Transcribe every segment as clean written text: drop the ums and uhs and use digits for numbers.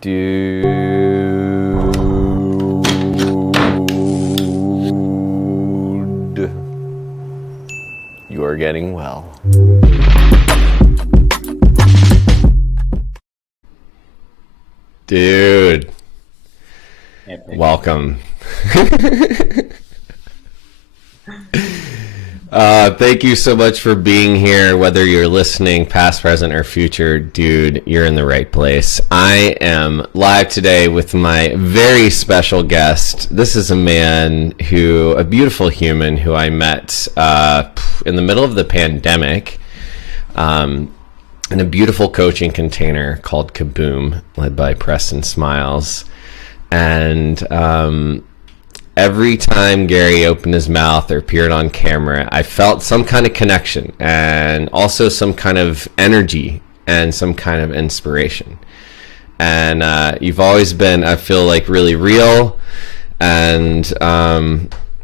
Dude, you are getting well. Dude, Epic. welcome. Thank you so much for being here. Whether you're listening, past, present, or future, dude, you're in the right place. I am live today with my very special guest. This is a man a beautiful human who I met in the middle of the pandemic in a beautiful coaching container called Kaboom, led by Preston Smiles. And every time Gary opened his mouth or appeared on camera, I felt some kind of connection and also some kind of energy and some kind of inspiration. And you've always been, I feel like, really real and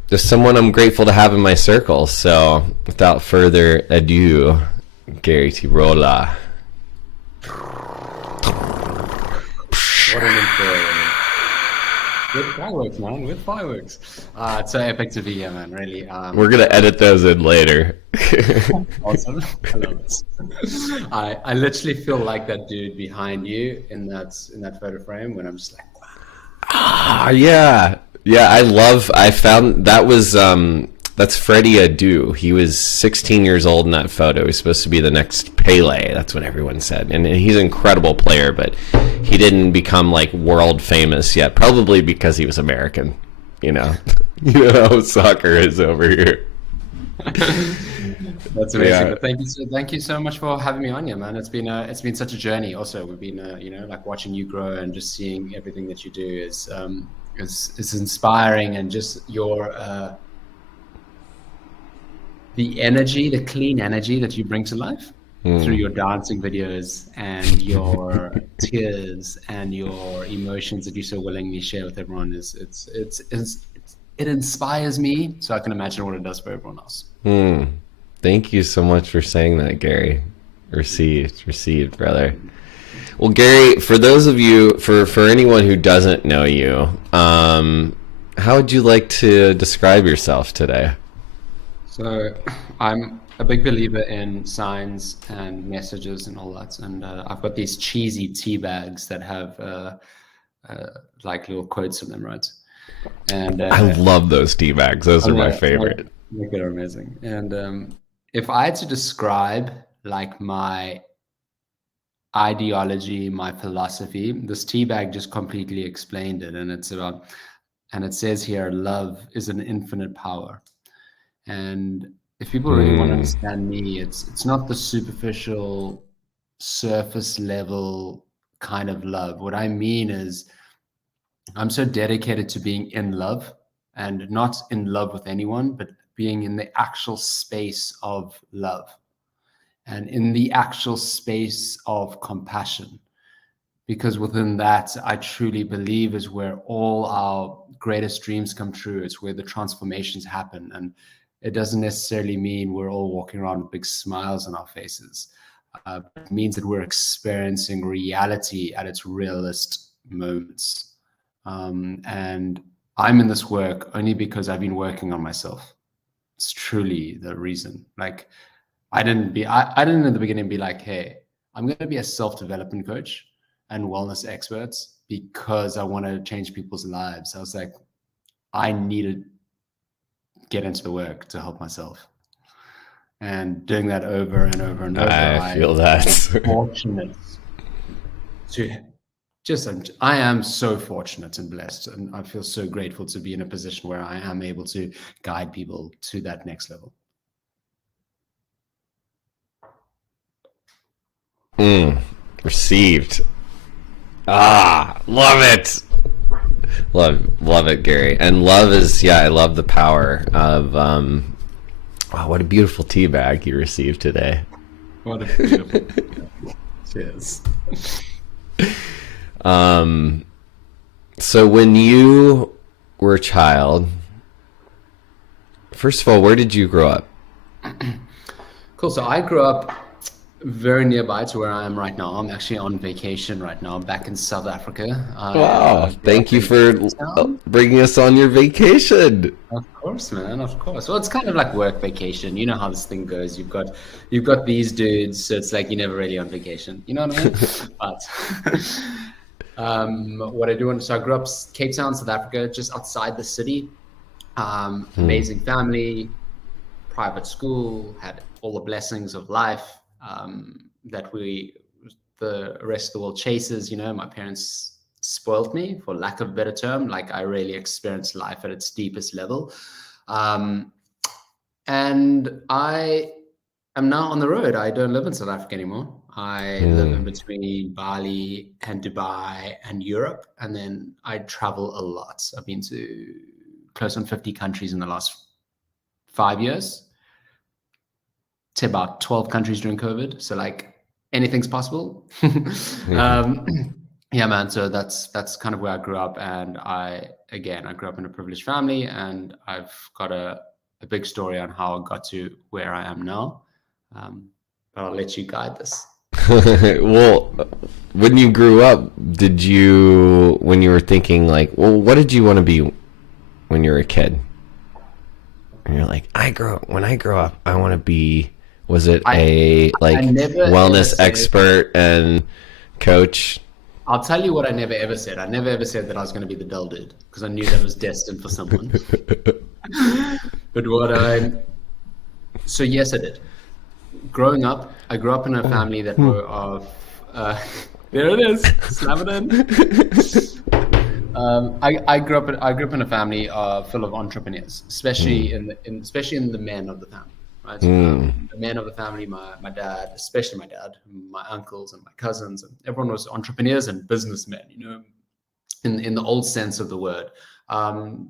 just someone I'm grateful to have in my circle. So without further ado, Gary Tirola. What an intro. With fireworks, man. With fireworks. It's so epic to be here, man. Really. We're going to edit those in later. Awesome. I love it. I literally feel like that dude behind you in that photo frame when I'm just like, wow. Yeah. Yeah, I found that's Freddie Adu. He was 16 years old in that photo. He's supposed to be the next Pele. That's what everyone said. And he's an incredible player, but he didn't become like world famous yet, probably because he was American. You know, you know how soccer is over here. That's amazing. Yeah. But thank you so much for having me on here, man. It's been such a journey. Also, we've been like watching you grow and just seeing everything that you do is inspiring, and just your the energy, the clean energy that you bring to life through your dancing videos and your tears and your emotions that you so willingly share with everyone it inspires me, so I can imagine what it does for everyone else. Thank you so much for saying that, Gary. Received, brother. Well, Gary, for those of you, for anyone who doesn't know you, how would you like to describe yourself today? So I'm a big believer in signs and messages and all that. And I've got these cheesy tea bags that have like little quotes in them, right? And I love those tea bags. Those are my favorite. They're amazing. And if I had to describe like my ideology, my philosophy, this tea bag just completely explained it. And it says here, love is an infinite power. And if people really want to understand me, it's not the superficial, surface level kind of love. What I mean is I'm so dedicated to being in love, and not in love with anyone, but being in the actual space of love and in the actual space of compassion. Because within that, I truly believe is where all our greatest dreams come true. It's where the transformations happen. And it doesn't necessarily mean we're all walking around with big smiles on our faces. It means that we're experiencing reality at its realest moments. And I'm in this work only because I've been working on myself. It's truly the reason. Like, I didn't in the beginning be like, hey, I'm going to be a self-development coach and wellness expert because I want to change people's lives. I was like, I needed get into the work to help myself, and doing that over and over and over. I feel that. Fortunate to I am so fortunate and blessed, and I feel so grateful to be in a position where I am able to guide people to that next level. Received. Love it. Love it, Gary. And love is, I love the power of what a beautiful tea bag you received today. What a beautiful cheers. So when you were a child, first of all, where did you grow up? Cool. So I grew up very nearby to where I am right now. I'm actually on vacation right now. I'm back in South Africa. I Wow, grew up thank you in for Cape Town. bringing us on your vacation. Of course, man. Of course. Well, it's kind of like work vacation. You know how this thing goes. You've got these dudes, so it's like you're never really on vacation. You know what I mean? But what I do, so I grew up Cape Town, South Africa, just outside the city. Amazing family, private school, had all the blessings of life that the rest of the world chases. You know, my parents spoiled me, for lack of a better term. Like, I really experienced life at its deepest level. And I am now on the road. I don't live in South Africa anymore. I live in between Bali and Dubai and Europe. And then I travel a lot. I've been to close on 50 countries in the last 5 years, to about 12 countries during COVID. So like, anything's possible. Yeah, man. So that's kind of where I grew up. And I grew up in a privileged family, and I've got a big story on how I got to where I am now. But I'll let you guide this. Well, when you grew up, when you were thinking like, well, what did you want to be when you were a kid? And you're like, when I grow up, I want to be, was it a wellness expert and coach? I'll tell you what I never ever said. I never ever said that I was going to be the dull dude, because I knew that was destined for someone. But so yes, I did. Growing up, I grew up in a family that were of, there it is, slam it in. I grew up in a family full of entrepreneurs, especially in the men of the family. Right? The men of the family, my dad, especially my dad, my uncles and my cousins, and everyone was entrepreneurs and businessmen, you know, in the old sense of the word.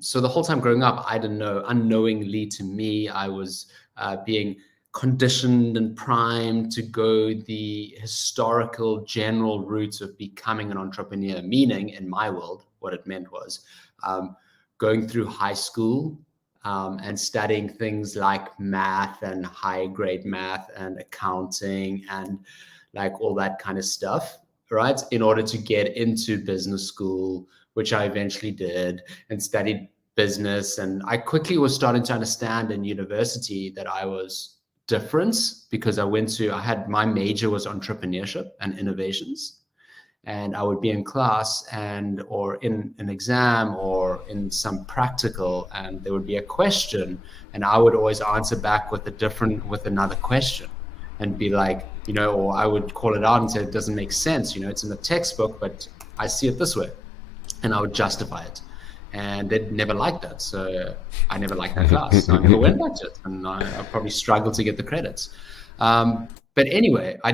So the whole time growing up, I didn't know, unknowingly to me, I was being conditioned and primed to go the historical general route of becoming an entrepreneur, meaning in my world, what it meant was going through high school and studying things like math and high grade math and accounting and like all that kind of stuff, right? In order to get into business school, which I eventually did, and studied business. And I quickly was starting to understand in university that I was different, because my major was entrepreneurship and innovations. And I would be in class or in an exam or in some practical, and there would be a question, and I would always answer back with another question and be like, you know, or I would call it out and say, it doesn't make sense. You know, it's in the textbook, but I see it this way. And I would justify it. And they never liked that. So I never liked that class. So I never went back to it. And I probably struggled to get the credits. But anyway, I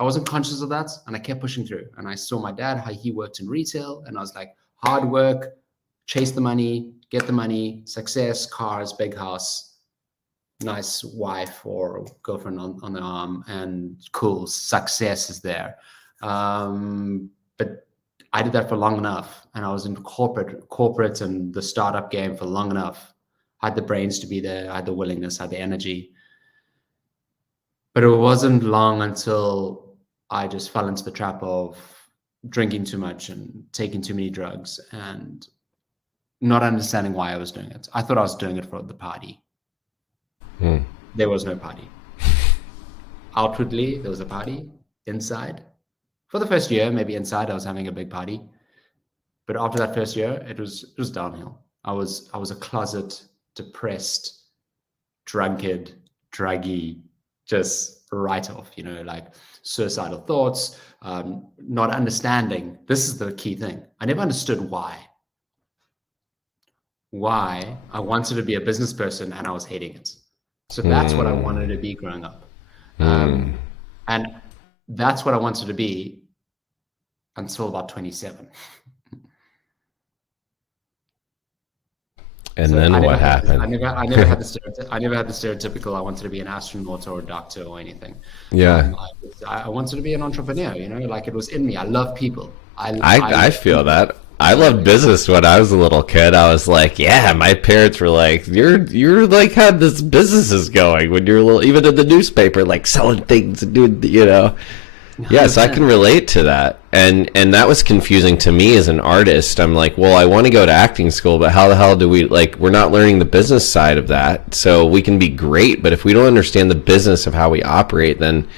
wasn't conscious of that. And I kept pushing through. And I saw my dad, how he worked in retail. And I was like, hard work, chase the money, get the money, success, cars, big house, nice wife or girlfriend on the arm, and cool, success is there. But I did that for long enough, and I was in corporate and the startup game for long enough. I had the brains to be there, I had the willingness, I had the energy. But it wasn't long until I just fell into the trap of drinking too much and taking too many drugs and not understanding why I was doing it. I thought I was doing it for the party. There was no party. Outwardly, there was a party. Inside, for the first year, maybe inside, I was having a big party. But after that first year, it was downhill. I was a closet, depressed, drunkard, druggy, just right off, you know, like suicidal thoughts, not understanding. This is the key thing. I never understood why I wanted to be a business person and I was hating it. So that's what I wanted to be growing up. And that's what I wanted to be until about 27. And so then what happened? I never had the stereotypical I wanted to be an astronaut or a doctor or anything. Yeah. I wanted to be an entrepreneur, you know, like it was in me. I love people. I feel that. I loved business when I was a little kid. I was like, yeah, my parents were like, you're like how this business is going when you're a little, even in the newspaper, like selling things and doing, you know. Yes, I can relate to that. And that was confusing to me as an artist. I'm like, well, I want to go to acting school, but how the hell do we, like, we're not learning the business side of that. So we can be great, but if we don't understand the business of how we operate, then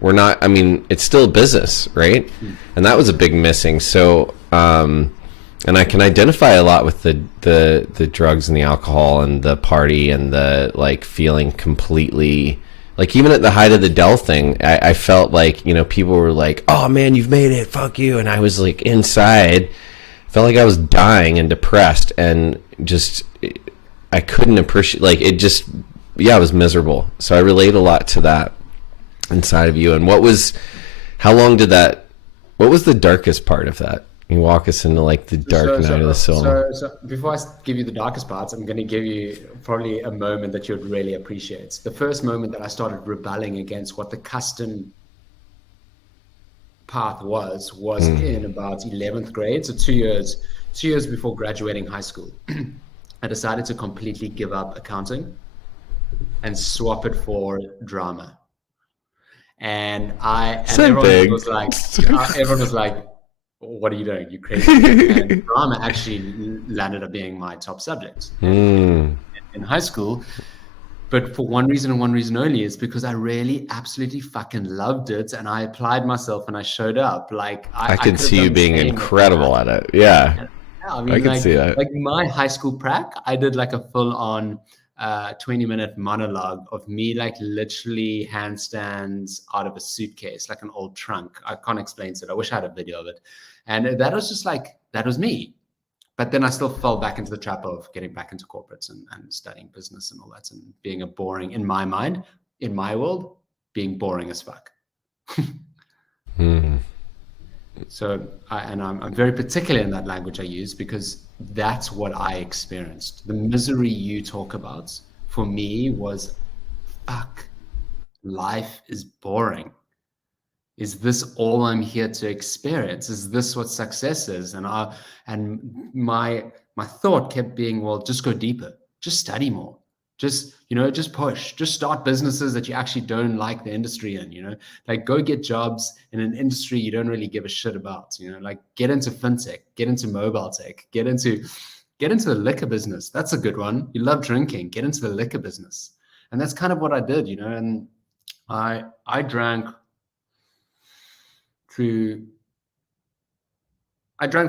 we're not, I mean, it's still business, right? And that was a big missing. So, and I can identify a lot with the drugs and the alcohol and the party and the, like, feeling completely, like, even at the height of the Dell thing, I felt like, you know, people were like, oh man, you've made it, fuck you. And I was like inside, felt like I was dying and depressed and just, I couldn't appreciate, like, it just, yeah, I was miserable. So I relate a lot to that inside of you. And how long did that, what was the darkest part of that? Can you walk us into, like, the dark night of the soul? So before I give you the darkest parts, I'm going to give you probably a moment that you'd really appreciate. The first moment that I started rebelling against what the custom path was in about 11th grade. So 2 years before graduating high school. I decided to completely give up accounting and swap it for drama. And everyone was like, what are you doing? You crazy. And drama actually landed up being my top subject in high school. But for one reason and one reason only, is because I really absolutely fucking loved it. And I applied myself and I showed up. Like, I could see you being incredible at it. Yeah. I mean, I can see that. Like my high school prac, I did like a full on 20-minute monologue of me, like, literally handstands out of a suitcase, like an old trunk. I can't explain it. I wish I had a video of it. And that was just like, that was me. But then I still fell back into the trap of getting back into corporates and studying business and all that, and being a boring, in my mind, in my world, being boring as fuck. So I'm very particular in that language I use, because that's what I experienced. The misery you talk about for me was, fuck, life is boring. Is this all I'm here to experience? Is this what success is? And my thought kept being, well, just go deeper, just study more, just push, just start businesses that you actually don't like the industry in, like, go get jobs in an industry you don't really give a shit about, like, get into fintech, get into mobile tech, get into the liquor business. That's a good one. You love drinking, get into the liquor business. And that's kind of what I did, and I drank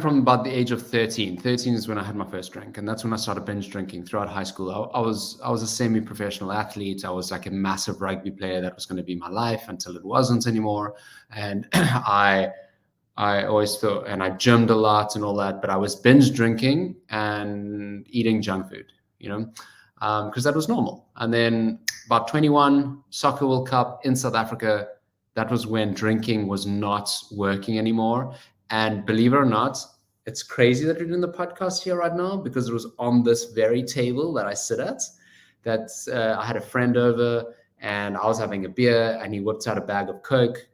from about the age of 13. 13 is when I had my first drink, and that's when I started binge drinking throughout high school. I was a semi-professional athlete. I was like a massive rugby player. That was going to be my life until it wasn't anymore. And I always thought, and I gymmed a lot and all that, but I was binge drinking and eating junk food, because that was normal. And then about 21, Soccer World Cup in South Africa. That was when drinking was not working anymore. And believe it or not, it's crazy that we're doing the podcast here right now, because it was on this very table that I sit at, that I had a friend over and I was having a beer and he whipped out a bag of Coke.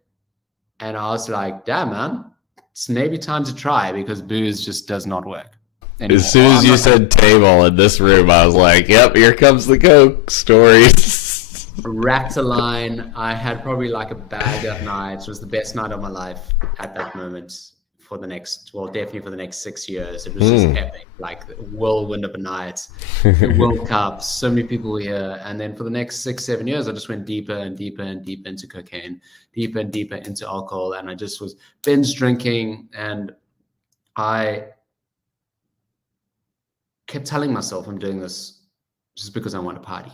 And I was like, damn, man, it's maybe time to try, because booze just does not work anymore. As soon as you said table in this room, I was like, yep, here comes the Coke story. Racked a line. I had probably like a bag that night. It was the best night of my life at that moment, definitely for the next 6 years. It was just epic, like the whirlwind of a night, the World Cup, so many people were here. And then for the next 6-7 years, I just went deeper and deeper and deeper into cocaine, deeper and deeper into alcohol. And I just was binge drinking. And I kept telling myself I'm doing this just because I want to party.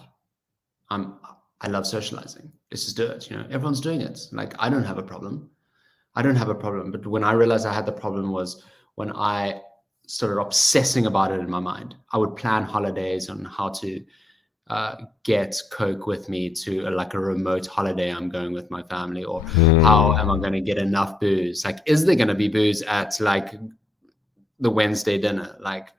I love socializing. Let's just do it. Everyone's doing it. Like, I don't have a problem. But when I realized I had the problem was when I started obsessing about it in my mind. I would plan holidays on how to get Coke with me to a remote holiday I'm going with my family, or how am I going to get enough booze? Like, is there going to be booze at like the Wednesday dinner? Like,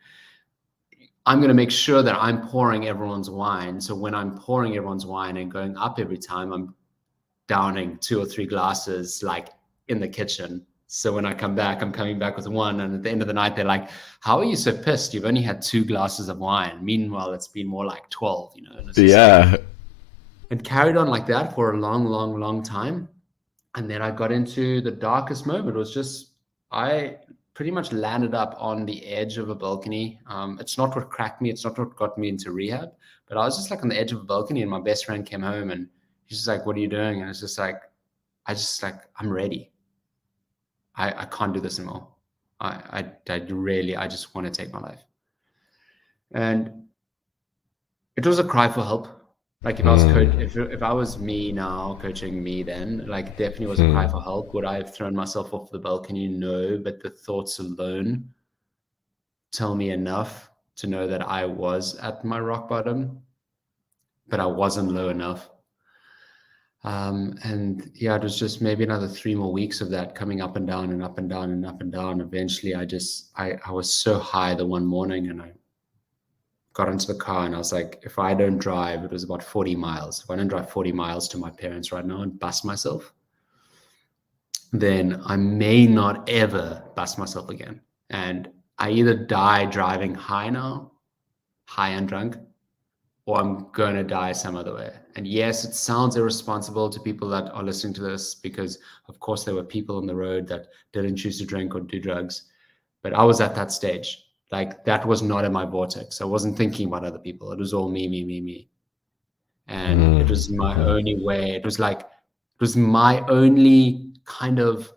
I'm going to make sure that I'm pouring everyone's wine. So when I'm pouring everyone's wine and going up every time, I'm downing 2 or 3 glasses, like, in the kitchen So when I come back, I'm coming back with one. And at the end of the night, they're like, how are you so pissed? You've only had 2 glasses of wine. Meanwhile, it's been more like 12, you know? And it's just like, and carried on like that for a long, long, long time. And then I got into the darkest moment. It was just, I pretty much landed up on the edge of a balcony. It's not what cracked me. It's not what got me into rehab, but I was just like on the edge of a balcony, and my best friend came home, and he's just like, what are you doing? And it's just like, I'm ready. I can't do this anymore. I just want to take my life. And it was a cry for help. Like if I was if I was me now coaching me then, like definitely was a cry for help. Would I have thrown myself off the balcony? No, but the thoughts alone tell me enough to know that I was at my rock bottom, but I wasn't low enough. And yeah, it was just maybe another 3 more weeks of that, coming up and down and up and down and up and down. Eventually I was so high the one morning, and I got into the car and I was like, if I don't drive, it was about 40 miles. If I don't drive 40 miles to my parents right now and bust myself, then I may not ever bust myself again. And I either die driving high now, high and drunk, or I'm going to die some other way. And yes, it sounds irresponsible to people that are listening to this, because of course there were people on the road that didn't choose to drink or do drugs. But I was at that stage. Like that was not in my vortex. I wasn't thinking about other people. It was all me, me, me, me. And it was my only way. It was my only kind of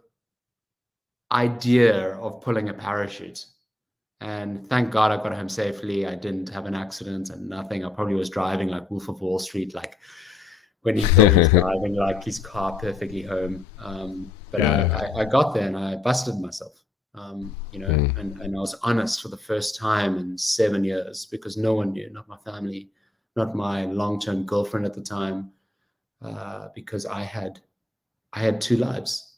idea of pulling a parachute. And thank God I got home safely. I didn't have an accident and nothing. I probably was driving like Wolf of Wall Street, like when he thought he was driving like his car perfectly home. But I got there and I busted myself. You know, and I was honest for the first time in 7 years, because no one knew, not my family, not my long-term girlfriend at the time, because I had 2 lives.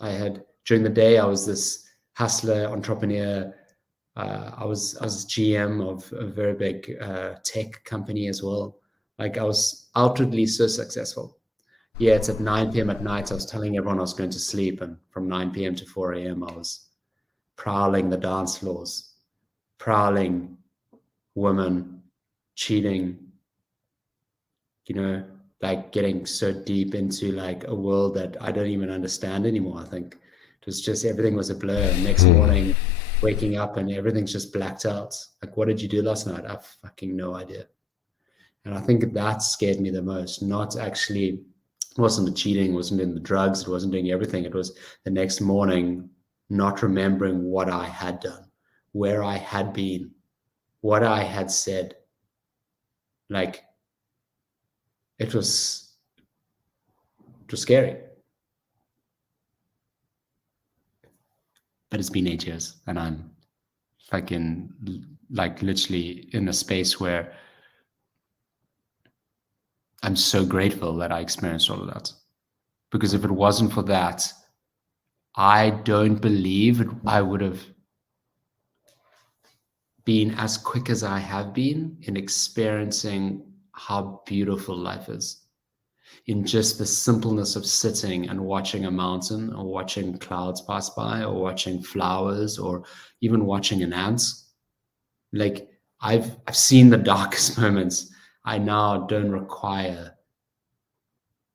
I had, during the day, I was this hustler, entrepreneur. I was GM of a very big tech company as well. Like I was outwardly so successful. Yeah, it's at 9 p.m. at night. I was telling everyone I was going to sleep, and from 9 p.m. to 4 a.m. I was prowling the dance floors, prowling women, cheating, you know, like getting so deep into like a world that I don't even understand anymore. I think it was just, everything was a blur. Next morning, waking up and everything's just blacked out. Like, what did you do last night? I have fucking no idea. And I think that scared me the most. Not actually, it wasn't the cheating, it wasn't in the drugs, it wasn't doing everything. It was the next morning not remembering what I had done, where I had been, what I had said. Like, it was scary. But it's been 8 years, and I'm fucking like literally in a space where I'm so grateful that I experienced all of that. Because if it wasn't for that, I don't believe I would have been as quick as I have been in experiencing how beautiful life is. In just the simpleness of sitting and watching a mountain, or watching clouds pass by, or watching flowers, or even watching an ant. Like I've seen the darkest moments. I now don't require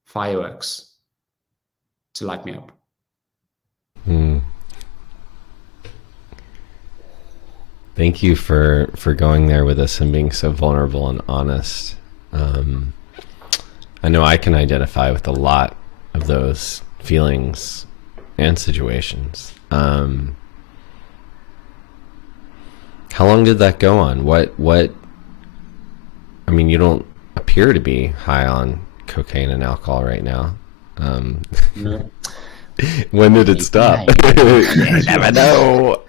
fireworks to light me up. Thank you for going there with us and being so vulnerable and honest. I know I can identify with a lot of those feelings and situations. How long did that go on? What, I mean, you don't appear to be high on cocaine and alcohol right now. No. When did it stop? You never know.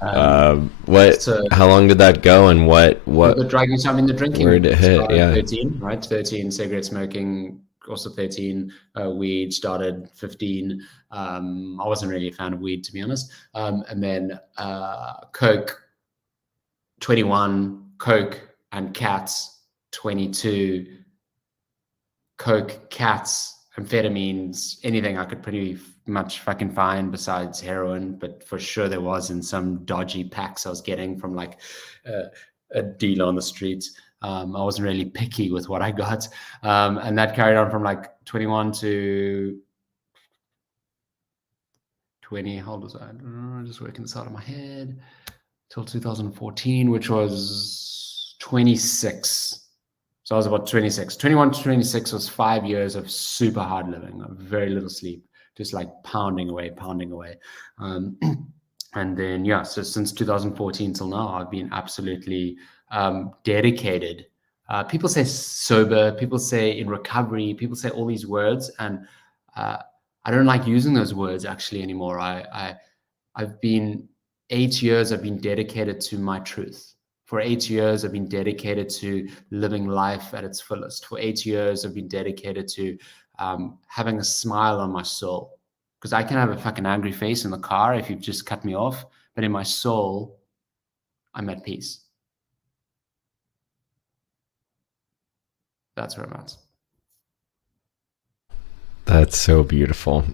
How long did that go, and what the drug use, I mean, the drinking, where did it hit? Yeah. 13, right? 13, cigarette smoking, also 13, weed started 15. I wasn't really a fan of weed, to be honest. And then coke, 21, coke and cats, 22, coke, cats, amphetamines, anything I could pretty much fucking find besides heroin, but for sure there was in some dodgy packs I was getting from like a dealer on the streets. I wasn't really picky with what I got. And that carried on from like 21 to 20. How old was I? Just working this out of my head. Till 2014, which was 26. So I was about 26. 21 to 26 was 5 years of super hard living, of very little sleep, just like pounding away. And then, yeah, so since 2014 till now, I've been absolutely dedicated. People say sober, people say in recovery, people say all these words, and I don't like using those words actually anymore. I've been 8 years, I've been dedicated to my truth. For 8 years, I've been dedicated to living life at its fullest. For 8 years, I've been dedicated to having a smile on my soul. Because I can have a fucking angry face in the car if you've just cut me off, but in my soul, I'm at peace. That's where I'm at. That's so beautiful.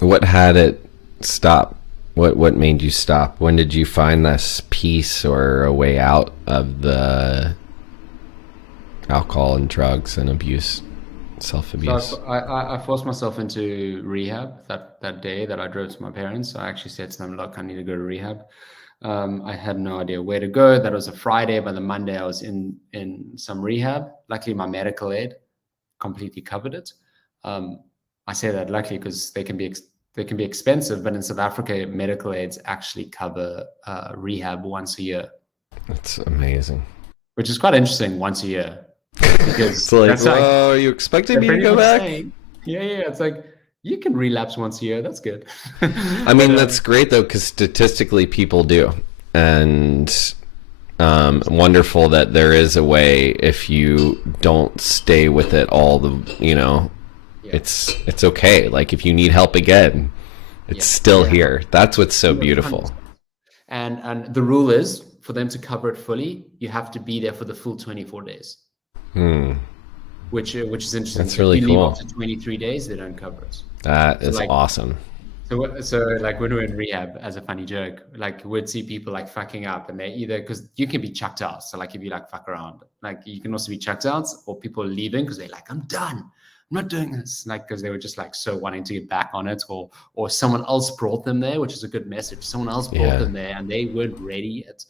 What had it stop? What made you stop? When did you find this peace or a way out of the alcohol and drugs and abuse, self-abuse? So I forced myself into rehab that day that I drove to my parents. I actually said to them, look, I need to go to rehab. I had no idea where to go. That was a Friday. By the Monday, I was in some rehab. Luckily, my medical aid completely covered it. I say that luckily because they can be expensive, but in South Africa, medical aids actually cover rehab once a year. That's amazing. Which is quite interesting, once a year. Because it's like, whoa, you expecting me to go back? Yeah, it's like, you can relapse once a year. That's good. I mean, that's great, though, because statistically people do. And wonderful that there is a way if you don't stay with it all it's okay. Like if you need help again, it's still here. That's what's so beautiful. And the rule is for them to cover it fully, you have to be there for the full 24 days. Which is interesting. That's really cool. If you leave after 23 days, they don't cover it. That is awesome. So like when we were in rehab, as a funny joke, like we'd see people like fucking up, and they either, because you can be chucked out. So like if you like fuck around, like you can also be chucked out, or people are leaving because they're like, I'm done. I'm not doing this. Like, because they were just like so wanting to get back on it, or someone else brought them there, which is a good message. Someone else brought them there and they weren't ready yet.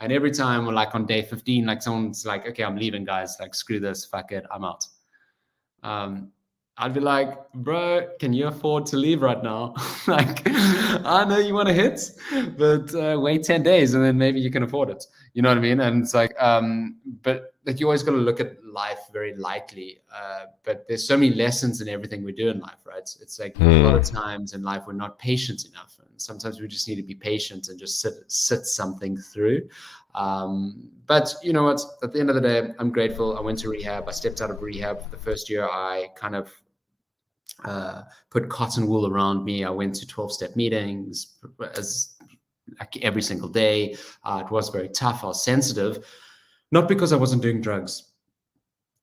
And every time we're like on day 15, like someone's like, okay, I'm leaving, guys. Like, screw this, fuck it, I'm out. I'd be like, bro, can you afford to leave right now? Like, I know you want to hit, but wait 10 days and then maybe you can afford it. You know what I mean? And it's like, but like you always got to look at life very lightly. But there's so many lessons in everything we do in life, right? It's like a lot of times in life, we're not patient enough. And sometimes we just need to be patient and just sit something through. But you know what? At the end of the day, I'm grateful. I went to rehab. I stepped out of rehab for the first year. I kind of put cotton wool around me. I went to 12-step meetings as like every single day. It was very tough. I was sensitive, not because I wasn't doing drugs.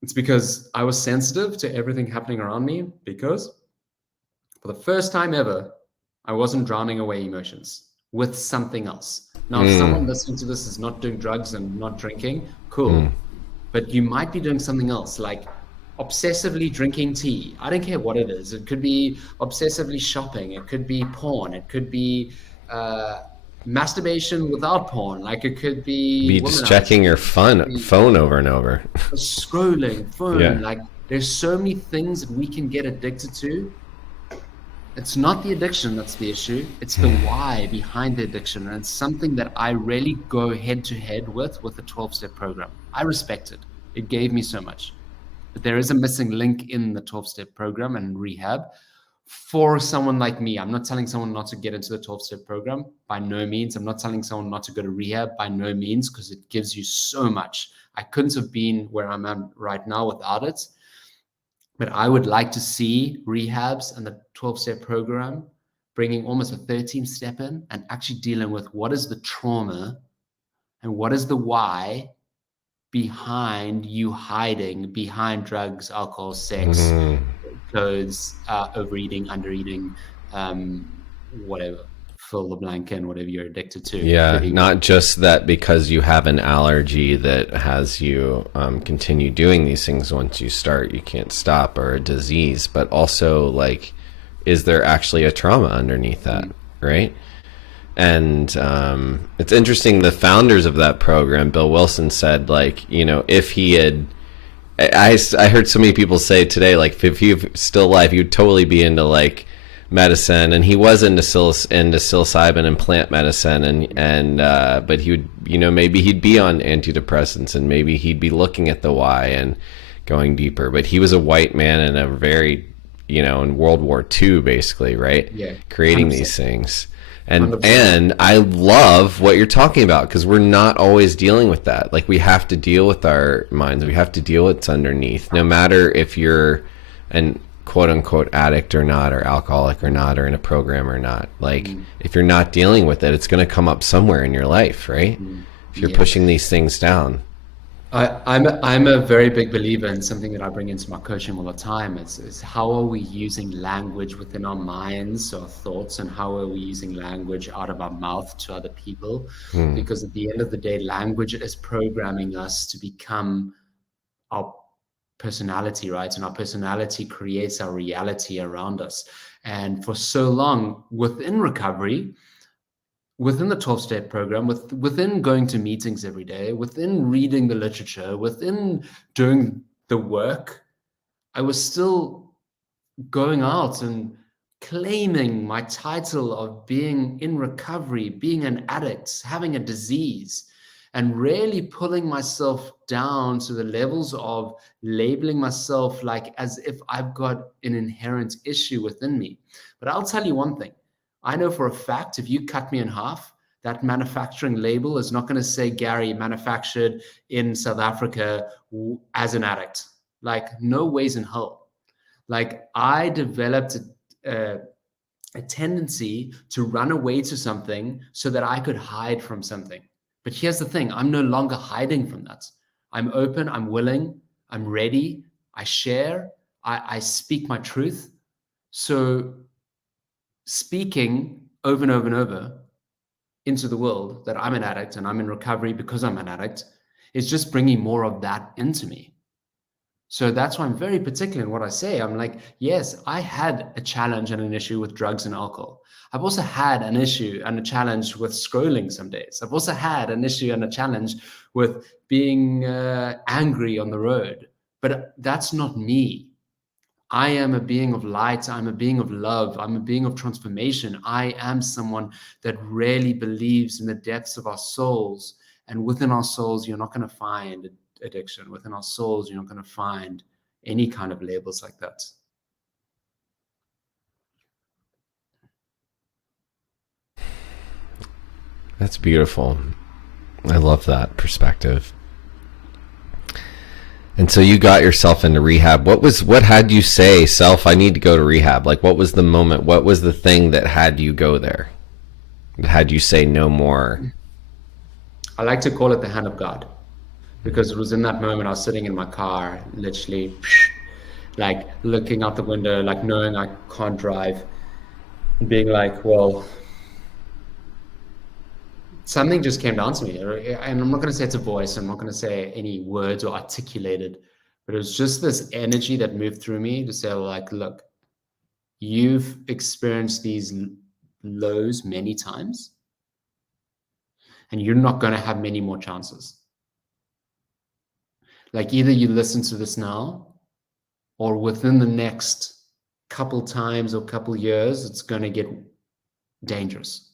It's because I was sensitive to everything happening around me, because for the first time ever, I wasn't drowning away emotions with something else. Now, if someone listening to this is not doing drugs and not drinking, cool. But you might be doing something else, like obsessively drinking tea. I don't care what it is. It could be obsessively shopping. It could be porn. It could be masturbation without porn. Like it could be just checking your phone over and over. Scrolling phone. Yeah. Like there's so many things that we can get addicted to. It's not the addiction that's the issue. It's the why behind the addiction. And it's something that I really go head to head with the 12-step program. I respect it. It gave me so much. But there is a missing link in the 12-step program and rehab for someone like me. I'm not telling someone not to get into the 12-step program, by no means. I'm not telling someone not to go to rehab, by no means, because it gives you so much. I couldn't have been where I'm at right now without it. But I would like to see rehabs and the 12-step program bringing almost a 13-step in and actually dealing with what is the trauma and what is the why behind you hiding behind drugs, alcohol, sex, Mm. clothes, overeating, undereating, whatever, fill the blank in, whatever you're addicted to. Yeah, Could even, not just that because you have an allergy that has you continue doing these things once you start, you can't stop, or a disease, but also like, is there actually a trauma underneath that, right? And it's interesting. The founders of that program, Bill Wilson, said like, if he had, I heard so many people say today, like if he was still alive, he would totally be into like medicine, and he was into psilocybin and plant medicine, and but he would, maybe he'd be on antidepressants, and maybe he'd be looking at the why and going deeper. But he was a white man in a very, in World War II, basically, right? Yeah, Creating 100%. these things. And 100%. and I love what you're talking about, because we're not always dealing with that. Like, we have to deal with our minds. We have to deal with what's underneath, no matter if you're an quote unquote addict or not, or alcoholic or not, or in a program or not. Like, if you're not dealing with it, it's going to come up somewhere in your life, right? If you're pushing these things down. I'm a very big believer in something that I bring into my coaching all the time. Is how are we using language within our minds, our thoughts, and how are we using language out of our mouth to other people? Because at the end of the day, language is programming us to become our personality, right? And our personality creates our reality around us. And for so long within recovery, within the 12-step program, within going to meetings every day, within reading the literature, within doing the work, I was still going out and claiming my title of being in recovery, being an addict, having a disease, and really pulling myself down to the levels of labeling myself like as if I've got an inherent issue within me. But I'll tell you one thing. I know for a fact, if you cut me in half, that manufacturing label is not going to say Gary manufactured in South Africa as an addict. Like, no ways in hell. Like, I developed a tendency to run away to something so that I could hide from something. But here's the thing, I'm no longer hiding from that. I'm open, I'm willing, I'm ready, I share, I speak my truth. So speaking over and over and over into the world that I'm an addict and I'm in recovery because I'm an addict is just bringing more of that into me. So that's why I'm very particular in what I say. I'm like, yes, I had a challenge and an issue with drugs and alcohol. I've also had an issue and a challenge with scrolling some days. I've also had an issue and a challenge with being angry on the road. But that's not me. I am a being of light. I'm a being of love. I'm a being of transformation. I am someone that really believes in the depths of our souls. And within our souls, you're not going to find addiction. Within our souls, you're not going to find any kind of labels like that. That's beautiful. I love that perspective. And so you got yourself into rehab. What had you say, self, I need to go to rehab? Like, what was the moment? What was the thing that had you go there? That had you say no more? I like to call it the hand of God, because it was in that moment I was sitting in my car, literally like looking out the window, like knowing I can't drive, and being like, well, something just came down to me. And I'm not going to say it's a voice. I'm not going to say any words or articulated, but it was just this energy that moved through me to say, like, look, you've experienced these lows many times, and you're not going to have many more chances. Like, either you listen to this now, or within the next couple times or couple years, it's going to get dangerous.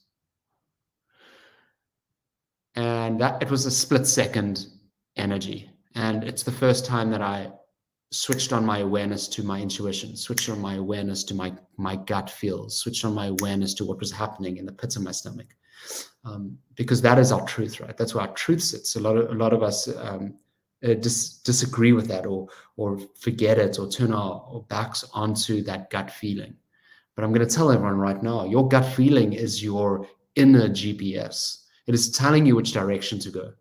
And that it was a split second energy. And it's the first time that I switched on my awareness to my intuition, switched on my awareness to my gut feels, switched on my awareness to what was happening in the pits of my stomach. Because that is our truth, right? That's where our truth sits. A lot of us disagree with that, or forget it, or turn our backs onto that gut feeling. But I'm going to tell everyone right now, your gut feeling is your inner GPS. It is telling you which direction to go.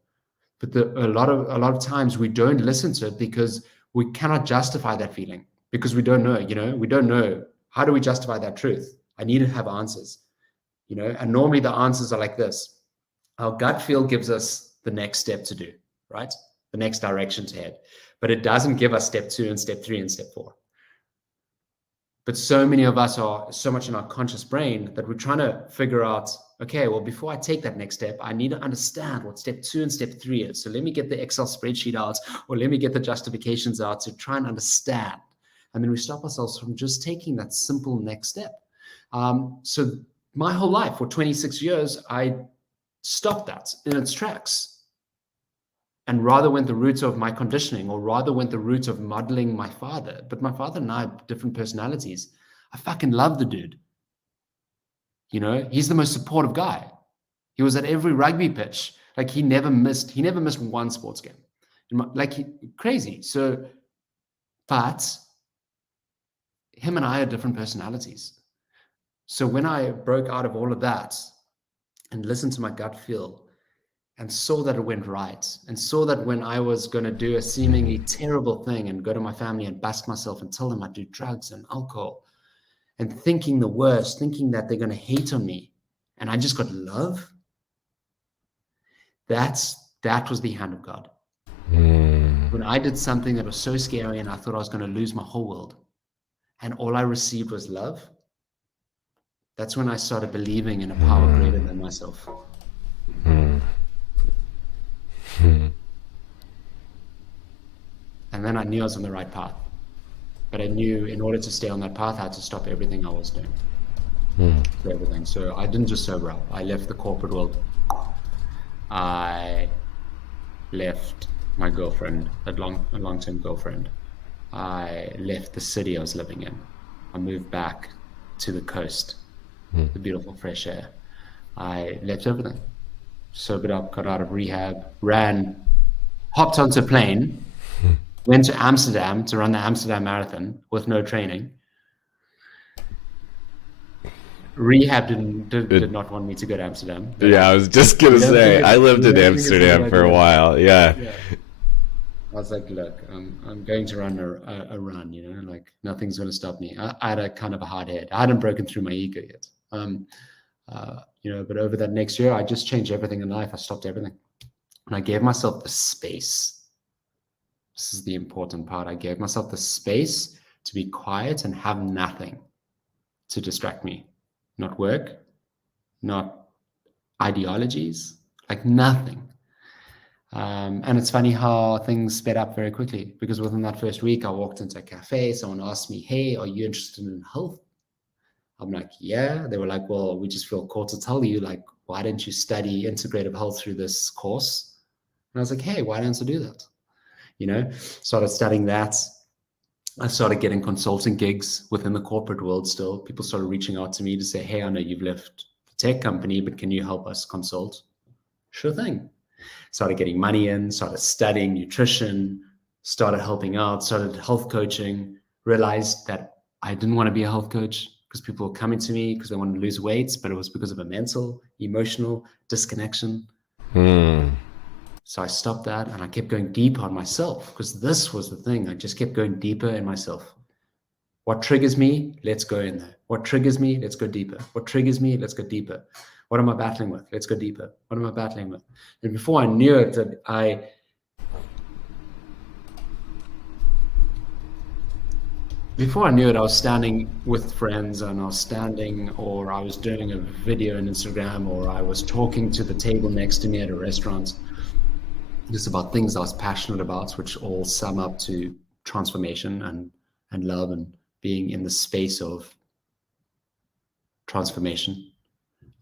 But a lot of times we don't listen to it because we cannot justify that feeling, because we don't know, we don't know. How do we justify that truth? I need to have answers, and normally the answers are like this. Our gut feel gives us the next step to do, right? The next direction to head, but it doesn't give us step 2 and step 3 and step 4. But so many of us are so much in our conscious brain that we're trying to figure out, okay, well, before I take that next step, I need to understand what step 2 and step 3 is. So let me get the Excel spreadsheet out, or let me get the justifications out to try and understand. And then we stop ourselves from just taking that simple next step. So my whole life, for 26 years, I stopped that in its tracks, and rather went the route of my conditioning, or rather went the route of modeling my father. But my father and I have different personalities. I fucking love the dude. He's the most supportive guy. He was at every rugby pitch. Like, he never missed one sports game. Crazy. So, but him and I are different personalities. So when I broke out of all of that and listened to my gut feel, and saw that it went right, and saw that when I was going to do a seemingly terrible thing and go to my family and bust myself and tell them I do drugs and alcohol, and thinking the worst, thinking that they're going to hate on me, and I just got love, that was the hand of God. When I did something that was so scary and I thought I was going to lose my whole world, and all I received was love, that's when I started believing in a power greater than myself. And then I knew I was on the right path. But I knew in order to stay on that path, I had to stop everything I was doing. Everything. So I didn't just sober up. I left the corporate world. I left my girlfriend, a long-term girlfriend. I left the city I was living in. I moved back to the coast, the beautiful fresh air. I left everything. Sobered up, got out of rehab, hopped onto a plane, went to Amsterdam to run the Amsterdam Marathon with no training. Rehab did not want me to go to Amsterdam. Yeah, I was just going to say, I lived in Amsterdam for a while. Yeah. I was like, look, I'm going to run a run, like nothing's going to stop me. I had a kind of a hard head. I hadn't broken through my ego yet. But over that next year, I just changed everything in life. I stopped everything. And I gave myself the space. This is the important part. I gave myself the space to be quiet and have nothing to distract me. Not work, not ideologies, like nothing. And it's funny how things sped up very quickly, because within that first week, I walked into a cafe. Someone asked me, hey, are you interested in health? I'm like, yeah. They were like, well, we just feel called to tell you, like, why didn't you study integrative health through this course? And I was like, hey, why don't I do that? Started studying that. I started getting consulting gigs within the corporate world still. People started reaching out to me to say, hey, I know you've left the tech company, but can you help us consult? Sure thing. Started getting money in, started studying nutrition, started helping out, started health coaching, realized that I didn't want to be a health coach because people were coming to me because they wanted to lose weight, but it was because of a mental, emotional disconnection. So I stopped that and I kept going deeper on myself, because this was the thing. I just kept going deeper in myself. What triggers me? Let's go in there. What triggers me? Let's go deeper. What triggers me? Let's go deeper. What am I battling with? Let's go deeper. What am I battling with? And before I knew it, I was standing with friends, and I was doing a video on Instagram, or I was talking to the table next to me at a restaurant, just about things I was passionate about, which all sum up to transformation and love and being in the space of transformation.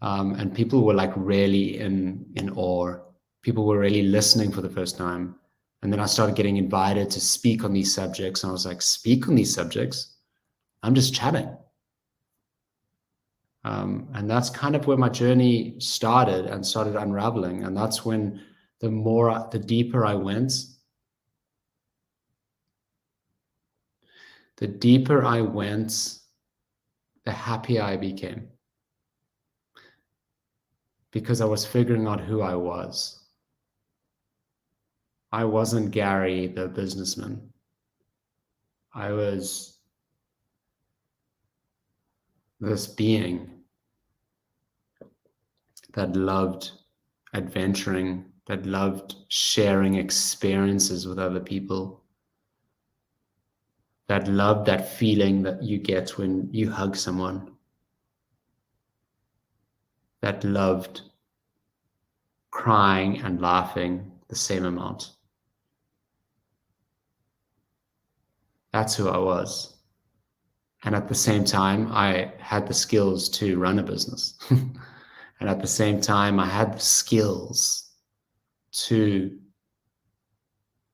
And people were like really in awe. People were really listening for the first time. And then I started getting invited to speak on these subjects. And I was like, speak on these subjects? I'm just chatting. And that's kind of where my journey started unraveling. And that's when the deeper I went, the happier I became. Because I was figuring out who I was. I wasn't Gary, the businessman. I was this being that loved adventuring, that loved sharing experiences with other people, that loved that feeling that you get when you hug someone, that loved crying and laughing the same amount. That's who I was. And at the same time, I had the skills to run a business. And at the same time, I had the skills to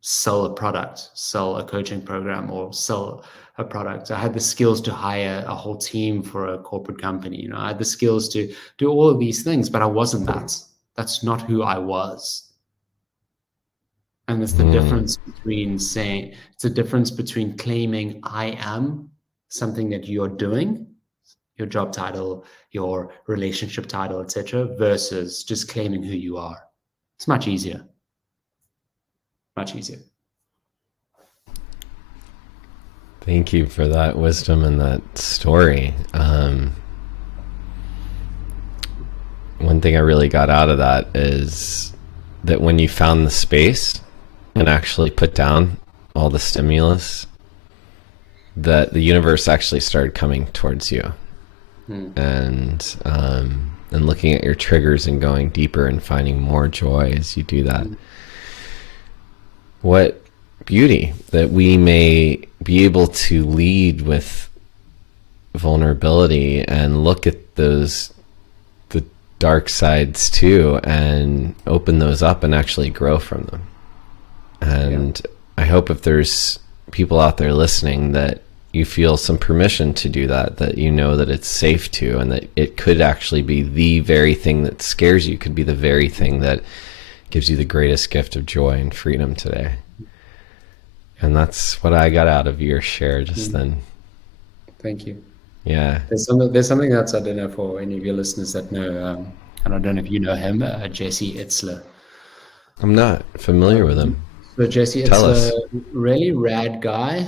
sell a product, sell a coaching program, or sell a product. I had the skills to hire a whole team for a corporate company. I had the skills to do all of these things, but I wasn't that. That's not who I was. And it's the difference between it's the difference between claiming I am something that you're doing, your job title, your relationship title, etc., versus just claiming who you are. It's much easier. Much easier. Thank you for that wisdom and that story. One thing I really got out of that is that when you found the space and actually put down all the stimulus, that the universe actually started coming towards you. And looking at your triggers and going deeper and finding more joy as you do that. What beauty that we may be able to lead with vulnerability and look at the dark sides too, and open those up and actually grow from them. And I hope if there's people out there listening that you feel some permission to do that, that you know that it's safe to, and that it could actually be the very thing that scares you, could be the very thing that gives you the greatest gift of joy and freedom today. And that's what I got out of your share just then. Thank you. Yeah. There's something that's, I don't know, for any of your listeners that know, and I don't know if you know him, Jesse Itzler. I'm not familiar with him. So Jesse Itzler, really rad guy.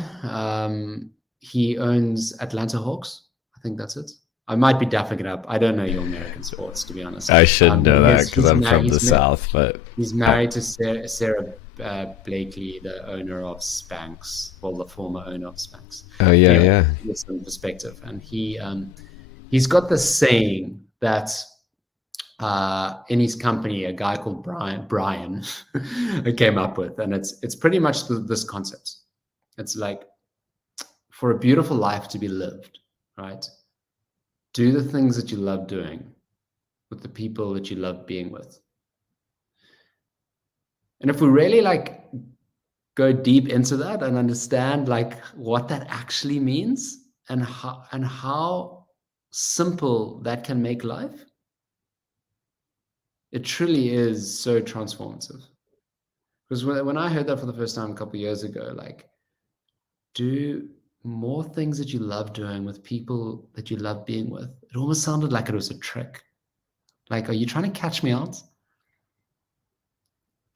He owns Atlanta Hawks. I think that's it. I might be daffing it up. I don't know your American sports, to be honest. I should know that because I'm from the South. But he's married to Sarah Blakely, the owner of Spanx, well, the former owner of Spanx. Oh yeah, anyway, yeah. With some perspective, and he's got this saying that in his company, a guy called Brian came up with, and it's pretty much this concept. It's like, for a beautiful life to be lived, right? Do the things that you love doing with the people that you love being with. And if we really go deep into that and understand what that actually means and how simple that can make life, it truly is so transformative. Because when I heard that for the first time a couple of years ago, do more things that you love doing with people that you love being with, it almost sounded like it was a trick. Are you trying to catch me out?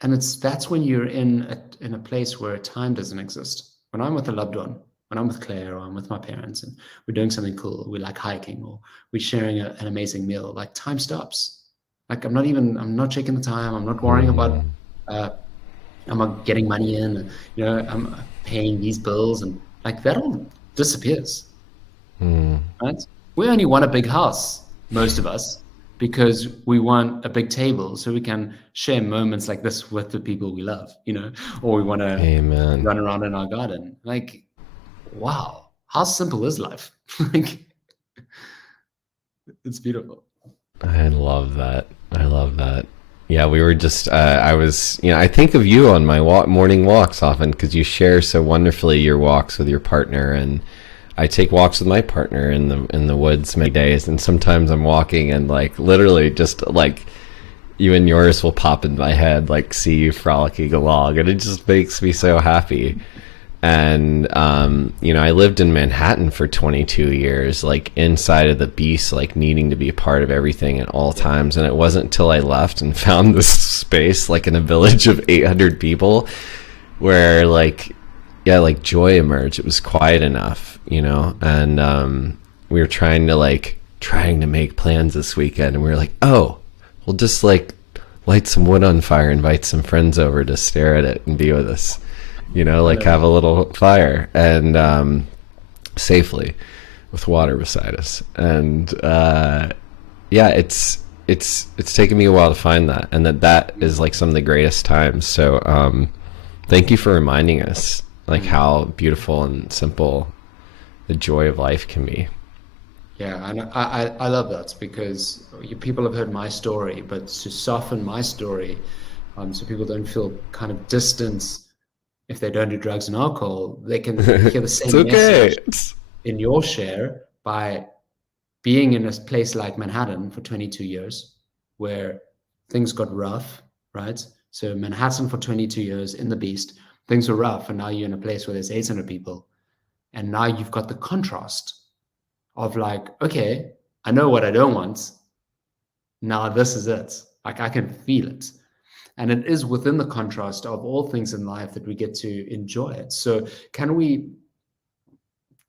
And that's when you're in a place where time doesn't exist. When I'm with a loved one, when I'm with Claire, or I'm with my parents, and we're doing something cool, we like hiking, or we're sharing an amazing meal, time stops. I'm not checking the time. I'm not worrying about, am I getting money in? I'm paying these bills, and that all disappears. Right? We only want a big house, most of us, because we want a big table so we can share moments like this with the people we love, or we want to run around in our garden. Wow, how simple is life? It's beautiful. I love that. Yeah, we were just, I think of you on my morning walks often because you share so wonderfully your walks with your partner, and I take walks with my partner in the woods many days, and sometimes I'm walking and literally just you and yours will pop in my head, see you frolicking along, and it just makes me so happy And I lived in Manhattan for 22 years, like inside of the beast, like needing to be a part of everything at all times. And it wasn't until I left and found this space, like in a village of 800 people, where like joy emerged. It was quiet enough, and we were trying to make plans this weekend, and we were like, oh, we'll just like light some wood on fire, invite some friends over to stare at it and be with us, like have a little fire, and safely with water beside us. And it's taken me a while to find that, and that is like some of the greatest times. So thank you for reminding us like how beautiful and simple the joy of life can be. Yeah, and I love that because people have heard my story, but to soften my story, so people don't feel kind of distance if they don't do drugs and alcohol, they can hear the It's same okay. message in your share by being in a place like Manhattan for 22 years, where things got rough, right? So Manhattan for 22 years in the beast, things were rough, and now you're in a place where there's 800 people, and now you've got the contrast of like, okay, I know what I don't want. Now this is it. Like I can feel it. And it is within the contrast of all things in life that we get to enjoy it. So can we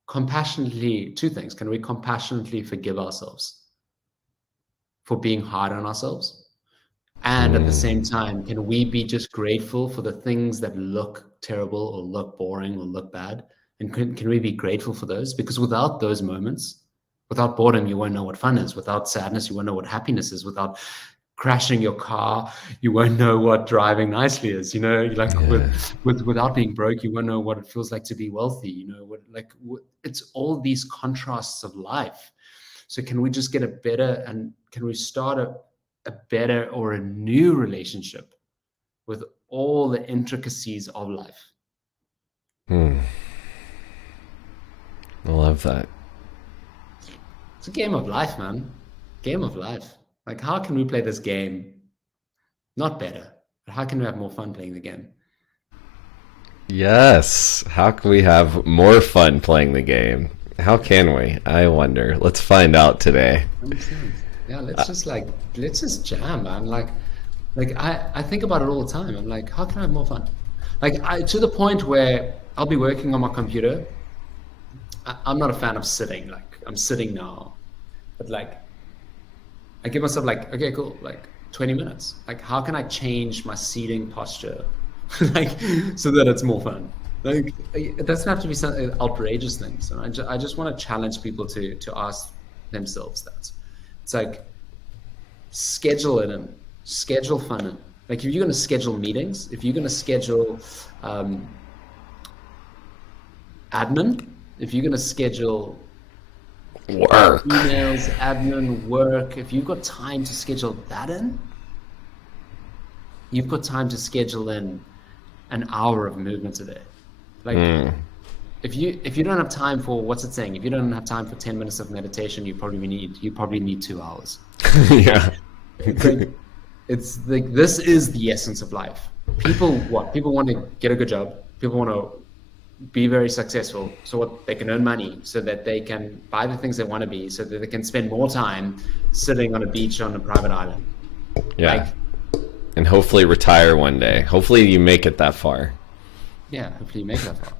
compassionately, two things, can we compassionately forgive ourselves for being hard on ourselves? And at the same Mm. time, can we be just grateful for the things that look terrible or look boring or look bad? And can we be grateful for those? Because without those moments, without boredom, you won't know what fun is. Without sadness, you won't know what happiness is. Without crashing your car, you won't know what driving nicely is. Like Yeah. without being broke, you won't know what it feels like to be wealthy. It's all these contrasts of life. So can we just get a better, and can we start a better or a new relationship with all the intricacies of life? Hmm. I love that. It's a game of life, man. Game of life. Like, how can we play this game not better, but how can we have more fun playing the game? Yes. How can we have more fun playing the game? How can we? I wonder. Let's find out today. 100%. Yeah, let's just jam, man. Like I think about it all the time. I'm like, how can I have more fun? Like to the point where I'll be working on my computer. I'm not a fan of sitting. Like I'm sitting now, but like I give myself like, okay, cool, like 20 minutes. Like how can I change my seating posture, like so that it's more fun? Like it doesn't have to be some outrageous things. And I just want to challenge people to ask themselves that. It's like schedule it in, schedule fun in. Like if you're going to schedule meetings, if you're going to schedule um, admin, if you're going to schedule Work. emails, admin, work, if you've got time to schedule that in, you've got time to schedule in an hour of movement a day. Like if you don't have time for, what's it saying? If you don't have time for 10 minutes of meditation, you probably need 2 hours. Yeah. It's like this is the essence of life. People want to get a good job. People want to be very successful, so what they can earn money, so that they can buy the things they want to be, so that they can spend more time sitting on a beach on a private island. Yeah. Like, And hopefully retire one day. Hopefully you make it that far. yeah, hopefully you make that far.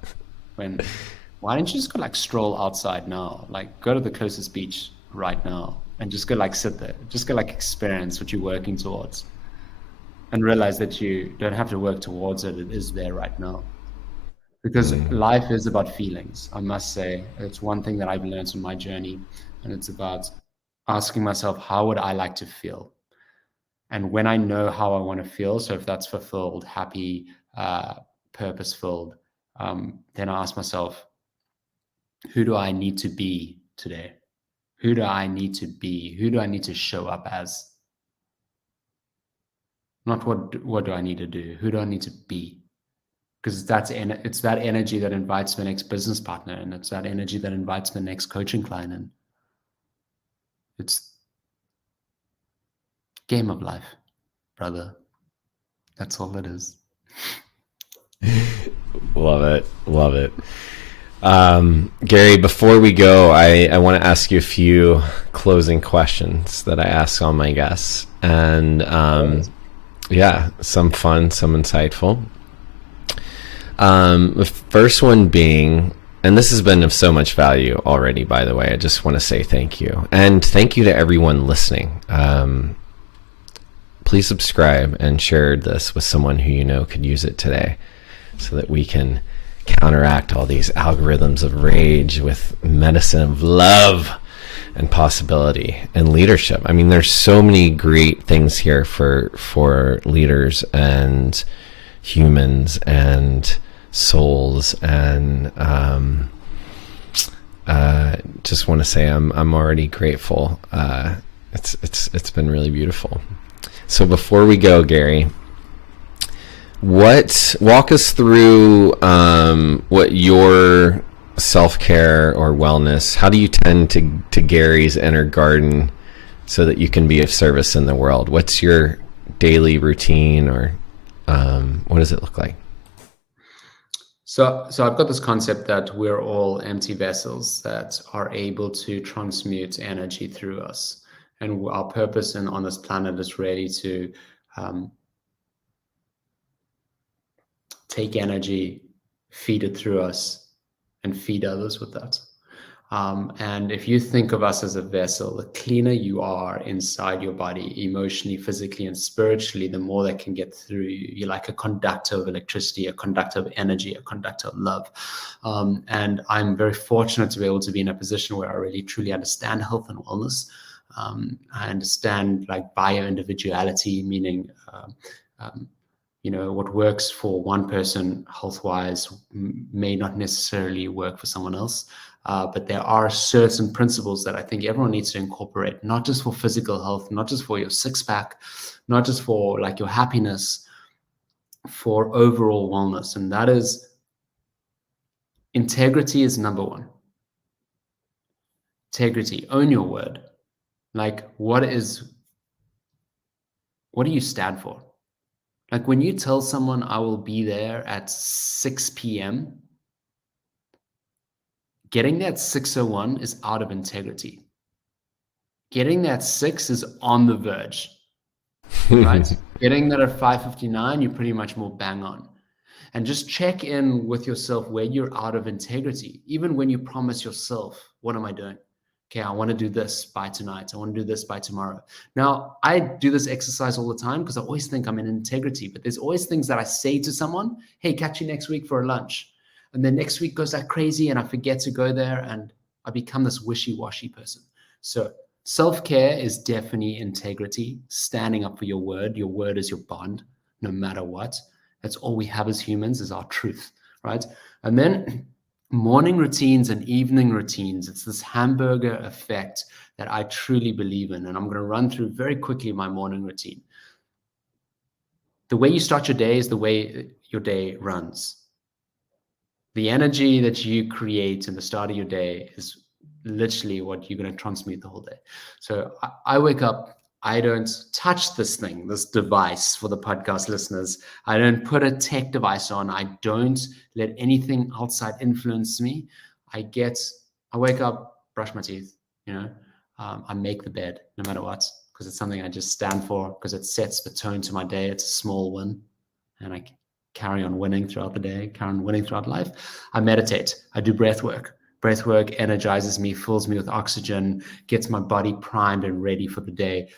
Why don't you just go like stroll outside now? Like go to the closest beach right now and just go like sit there. Just go like experience what you're working towards and realize that you don't have to work towards it. It is there right now. Because life is about feelings, I must say. It's one thing that I've learned on my journey, and it's about asking myself, how would I like to feel? And when I know how I want to feel, so if that's fulfilled, happy, purpose-filled, then I ask myself, who do I need to be today? Who do I need to be? Who do I need to show up as? Not what do I need to do? Who do I need to be? Because it's that energy that invites the next business partner, and it's that energy that invites the next coaching client, and it's game of life, brother. That's all it is. Love it. Love it. Gary, before we go, I want to ask you a few closing questions that I ask all my guests. And yeah, some fun, some insightful. The first one being, and this has been of so much value already, by the way, I just want to say thank you. And thank you to everyone listening. Please subscribe and share this with someone who you know could use it today, so that we can counteract all these algorithms of rage with medicine of love and possibility and leadership. I mean, there's so many great things here for leaders and humans and souls, and just want to say I'm already grateful. It's been really beautiful. So before we go, Gary, walk us through what your self-care or wellness, how do you tend to Gary's inner garden so that you can be of service in the world? What's your daily routine, or what does it look like? So I've got this concept that we're all empty vessels that are able to transmute energy through us. And our purpose on this planet is really to take energy, feed it through us, and feed others with that. And if you think of us as a vessel, the cleaner you are inside your body, emotionally, physically, and spiritually, the more that can get through you. You're like a conductor of electricity, a conductor of energy, a conductor of love. And I'm very fortunate to be able to be in a position where I really truly understand health and wellness. I understand like bio-individuality, meaning what works for one person health-wise may not necessarily work for someone else. But there are certain principles that I think everyone needs to incorporate, not just for physical health, not just for your six-pack, not just for like your happiness, for overall wellness. And that is, integrity is number one. Integrity, own your word. Like, what do you stand for? Like when you tell someone I will be there at 6 p.m., getting that 6:01 is out of integrity. Getting that 6 is on the verge, right? Getting that at 5:59, you're pretty much more bang on. And just check in with yourself where you're out of integrity. Even when you promise yourself, what am I doing? Okay, I want to do this by tonight. I want to do this by tomorrow. Now, I do this exercise all the time because I always think I'm in integrity, but there's always things that I say to someone, hey, catch you next week for a lunch. And then next week goes like crazy and I forget to go there and I become this wishy-washy person. So self-care is definitely integrity, standing up for your word. Your word is your bond, no matter what. That's all we have as humans, is our truth, right? And then morning routines and evening routines, it's this hamburger effect that I truly believe in. And I'm going to run through very quickly my morning routine. The way you start your day is the way your day runs. The energy that you create in the start of your day is literally what you're going to transmute the whole day. So I wake up, I don't touch this device for the podcast listeners. I don't put a tech device on. I don't let anything outside influence me. I wake up, brush my teeth, I make the bed no matter what, because it's something I just stand for, because it sets the tone to my day. It's a small win, and I carry on winning throughout the day, carry on winning throughout life. I meditate. I do breath work. Breath work energizes me, fills me with oxygen, gets my body primed and ready for the day.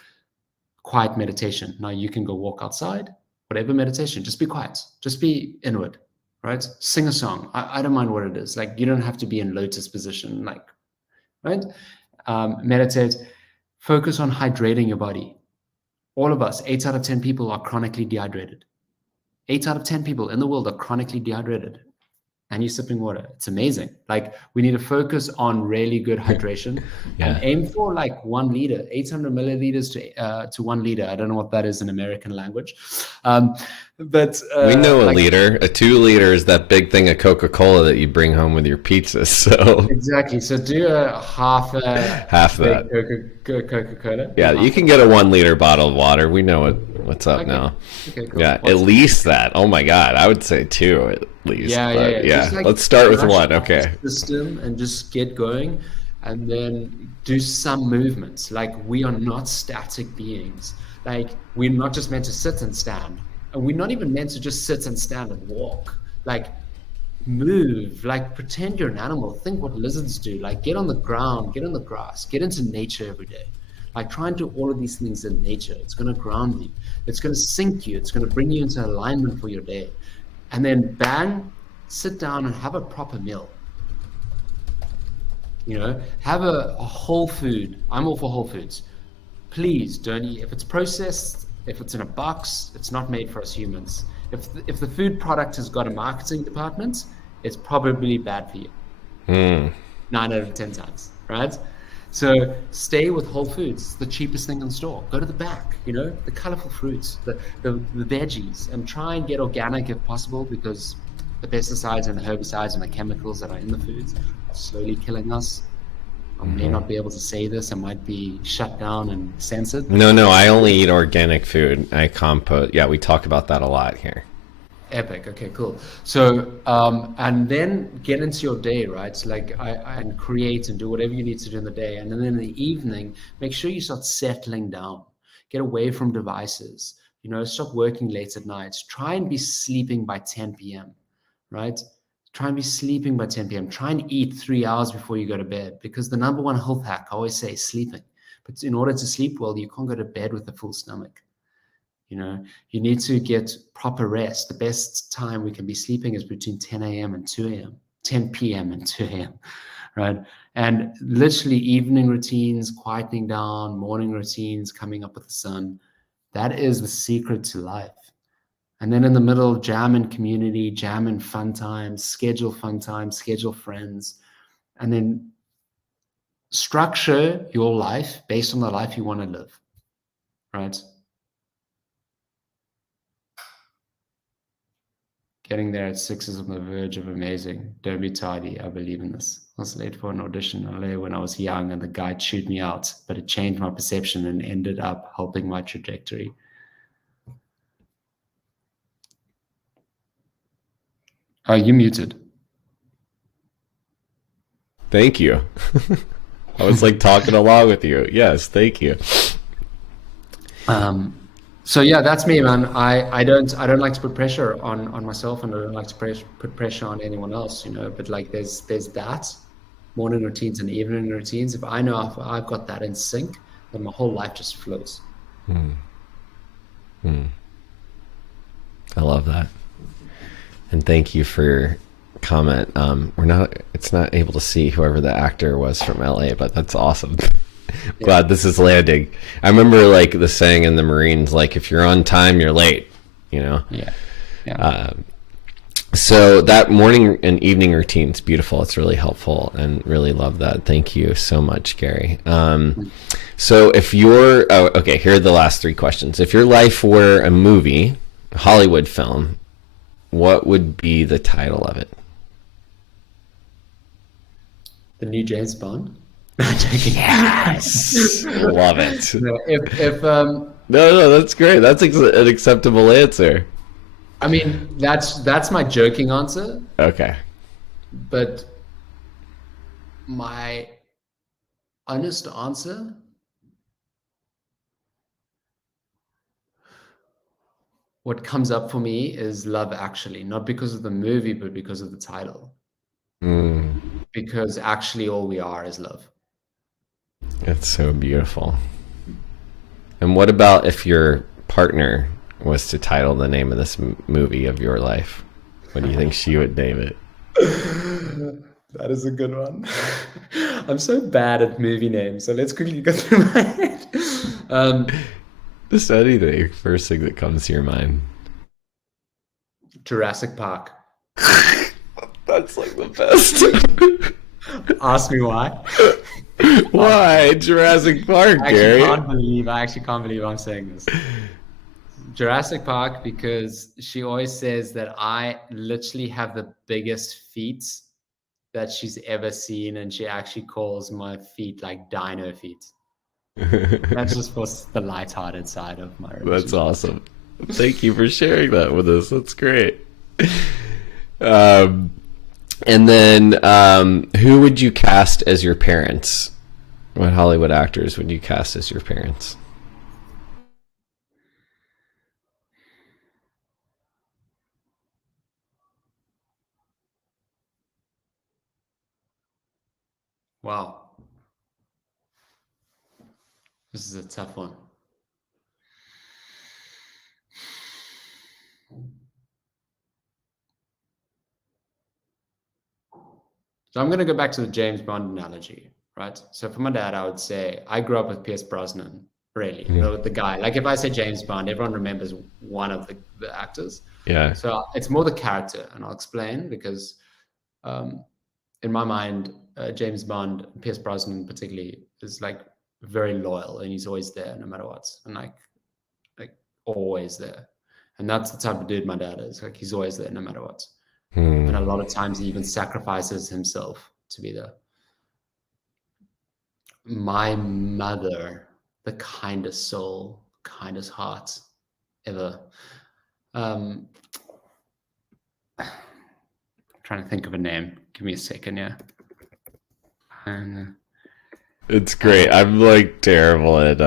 Quiet meditation. Now you can go walk outside, whatever meditation, just be quiet, just be inward, right? Sing a song. I don't mind what it is. Like, you don't have to be in lotus position, right? Meditate, focus on hydrating your body. All of us, 8 out of 10 people are chronically dehydrated. 8 out of 10 people in the world are chronically dehydrated. And you're sipping water. It's amazing. Like, we need to focus on really good hydration and aim for like 1 liter, 800 milliliters to 1 liter. I don't know what that is in American language. But We know a like, liter. A 2 liter is that big thing of Coca-Cola that you bring home with your pizza. So exactly. So do a half a half big that. Coca-Cola. Do Yeah, you half can of get a that. 1 liter bottle of water. We know what's up Okay. now. Okay, cool. Yeah, at What's least that. Oh my God, I would say 2 at least. Yeah, yeah, But yeah. Just yeah, like let's start with brush 1. off the Okay. system and just get going, and then do some movements. Like, we are not static beings. Like, we're not just meant to sit and stand, and we're not even meant to just sit and stand and walk. Like, move. Like, pretend you're an animal. Think what lizards do. Like, get on the ground, get on the grass, get into nature every day. Like, try and do all of these things in nature. It's going to ground you. It's going to sync you. It's going to bring you into alignment for your day. And then bang, sit down and have a proper meal. Have a whole food. I'm all for whole foods. Please don't eat. If it's processed, if it's in a box, it's not made for us humans. If the food product has got a marketing department, it's probably bad for you. 9 out of 10 times, right? So stay with whole foods. It's the cheapest thing in the store. Go to the back, the colorful fruits, the veggies, and try and get organic if possible, because the pesticides and the herbicides and the chemicals that are in the foods are slowly killing us. I may not be able to say this. I might be shut down and censored. No, I only eat organic food. I compost. Yeah, we talk about that a lot here. Epic. Okay, cool. So, and then get into your day, right? So and create and do whatever you need to do in the day. And then in the evening, make sure you start settling down. Get away from devices. Stop working late at night. Try and be sleeping by 10 p.m., right? Try and be sleeping by 10 p.m. Try and eat 3 hours before you go to bed, because the number one health hack, I always say, is sleeping. But in order to sleep well, you can't go to bed with a full stomach. You need to get proper rest. The best time we can be sleeping is between 10 a.m. and 2 a.m., 10 p.m. and 2 a.m., right? And literally evening routines, quieting down, morning routines, coming up with the sun. That is the secret to life. And then in the middle, jam in community, jam in fun times, schedule friends, and then structure your life based on the life you want to live, right? Getting there at 6 is on the verge of amazing. Don't be tardy. I believe in this. I was late for an audition in LA when I was young, and the guy chewed me out, but it changed my perception and ended up helping my trajectory. Oh, you muted. Thank you. I was like talking along with you. Yes, thank you. So yeah, that's me, man. I don't like to put pressure on myself, and I don't like to put pressure on anyone else, But like, there's that morning routines and evening routines. If I know if I've got that in sync, then my whole life just flows. I love that, and thank you for your comment. It's not able to see whoever the actor was from LA, but that's awesome. Glad this is landing. I remember like the saying in the Marines, like, if you're on time, you're late, Yeah. So that morning and evening routine is beautiful. It's really helpful, and really love that. Thank you so much, Gary. So if here are the last 3 questions. If your life were a movie, a Hollywood film, what would be the title of it? The new James Bond. Yes. Love it. No, that's great. That's an acceptable answer. I mean, that's my joking answer. Okay. But my honest answer, what comes up for me is Love Actually, not because of the movie, but because of the title. Because actually all we are is love. It's so beautiful. And what about if your partner was to title the name of this movie of your life? What do you think she would name it? That is a good one. I'm so bad at movie names, so let's quickly go through my head. Just anything, first thing that comes to your mind. Jurassic Park. That's like the best. Ask me why. Why Jurassic Park, Gary? I actually can't believe I'm saying this. Jurassic Park, because she always says that I literally have the biggest feet that she's ever seen, and she actually calls my feet like dino feet. That's just for the lighthearted side of my relationship. That's awesome. Thank you for sharing that with us. That's great. And then, who would you cast as your parents? What Hollywood actors would you cast as your parents? Wow. This is a tough one. So I'm going to go back to the James Bond analogy, right? So for my dad, I would say I grew up with Pierce Brosnan, really, you know, the guy. Like if I say James Bond, everyone remembers one of the actors. Yeah. So it's more the character, and I'll explain because in my mind, James Bond, Pierce Brosnan particularly, is like very loyal, and he's always there no matter what, and like always there. And that's the type of dude my dad is. Like he's always there no matter what. And a lot of times he even sacrifices himself to be there. My mother, the kindest soul, kindest heart ever. I'm trying to think of a name. Give me a second, yeah. It's great. I'm like terrible at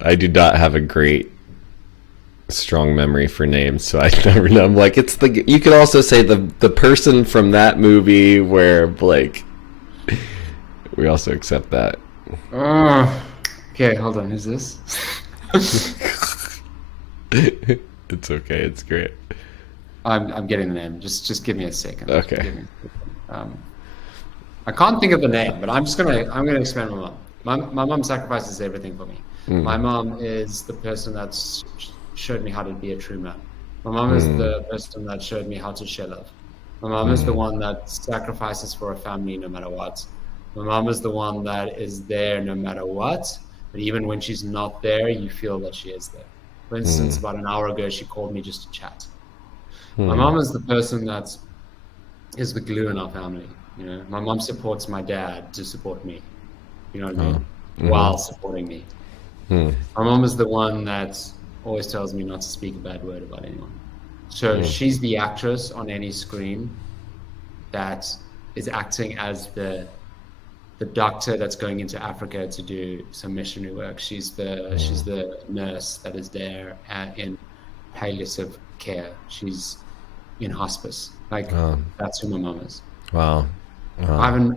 I do not have a great strong memory for names, so I never know. I'm like, it's the, you could also say the person from that movie where Blake, we also accept that. Okay, hold on, who's this? It's okay, it's great. I'm getting the name. Just give me a second. Okay. I can't think of the name, but I'm gonna expand my mom. My mom sacrifices everything for me. My mom is the person that's showed me how to be a true man. My mom is the person that showed me how to share love. My mom is the one that sacrifices for a family no matter what. My mom is the one that is there no matter what, but even when she's not there, you feel that she is there. For instance, about an hour ago, she called me just to chat. My mom is the person that is the glue in our family. You know, my mom supports my dad to support me. You know what I mean? While supporting me. My mom is the one that always tells me not to speak a bad word about anyone. So she's the actress on any screen that is acting as the doctor that's going into Africa to do some missionary work. She's the nurse that is there in palliative care. She's in hospice. Like that's who my mom is. Wow. I don't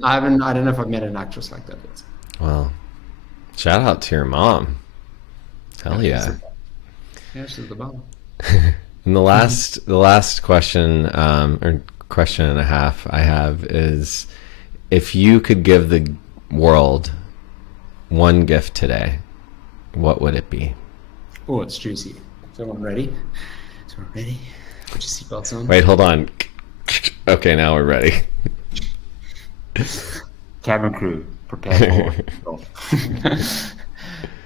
know if I've met an actress like that yet. Wow. Shout out to your mom. Hell yeah. Yeah, she's the bomb. And the last question, or question and a half I have is, if you could give the world one gift today, what would it be? Oh, it's juicy. Is everyone ready? Put your seatbelts on. Wait, hold on. Okay, now we're ready. Cabin crew, prepare for.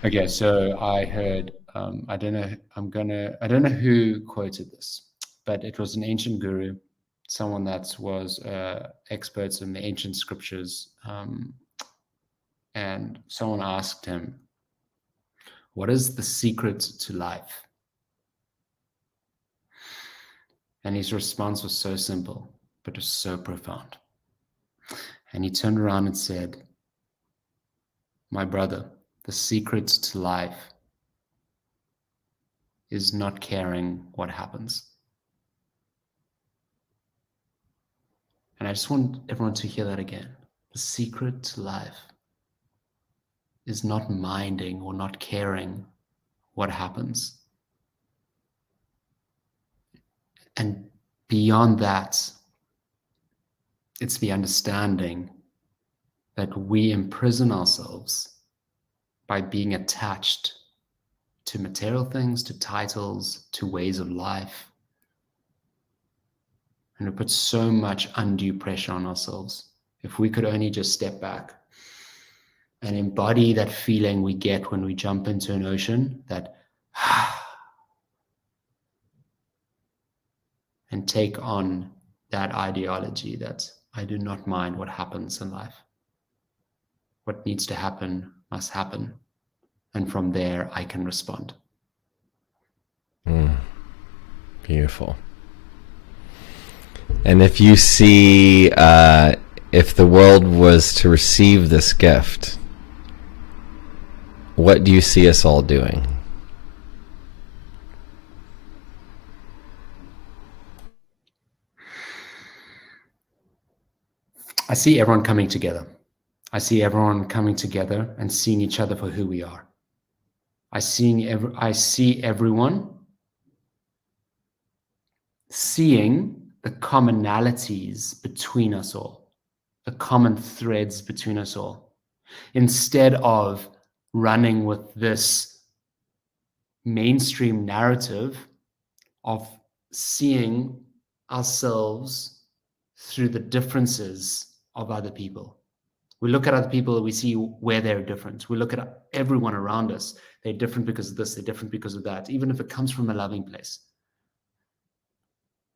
Okay, so I heard. I don't know who quoted this, but it was an ancient guru, someone that was experts in the ancient scriptures, and someone asked him, "What is the secret to life?" And his response was so simple, but it was so profound. And he turned around and said, "My brother, the secret to life is not caring what happens." And I just want everyone to hear that again. The secret to life is not minding or not caring what happens. And beyond that, it's the understanding that we imprison ourselves by being attached to material things, to titles, to ways of life. And we put so much undue pressure on ourselves. If we could only just step back and embody that feeling we get when we jump into an ocean, that and take on that ideology that I do not mind what happens in life. What needs to happen must happen. And from there, I can respond. Beautiful. And if you see, if the world was to receive this gift, what do you see us all doing? I see everyone coming together. I see everyone coming together and seeing each other for who we are. I see everyone seeing the commonalities between us all, the common threads between us all, instead of running with this mainstream narrative of seeing ourselves through the differences of other people. We look at other people, we see where they're different. We look at everyone around us. They're different because of this, they're different because of that, even if it comes from a loving place.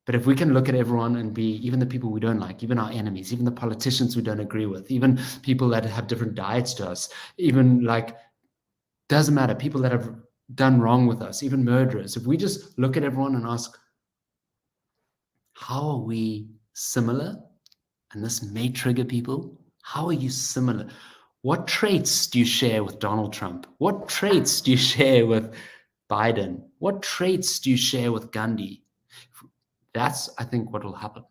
But if we can look at everyone and be, even the people we don't like, even our enemies, even the politicians we don't agree with, even people that have different diets to us, even doesn't matter, people that have done wrong with us, even murderers. If we just look at everyone and ask, how are we similar? And this may trigger people. How are you similar? What traits do you share with Donald Trump? What traits do you share with Biden? What traits do you share with Gandhi? That's, I think, what will happen.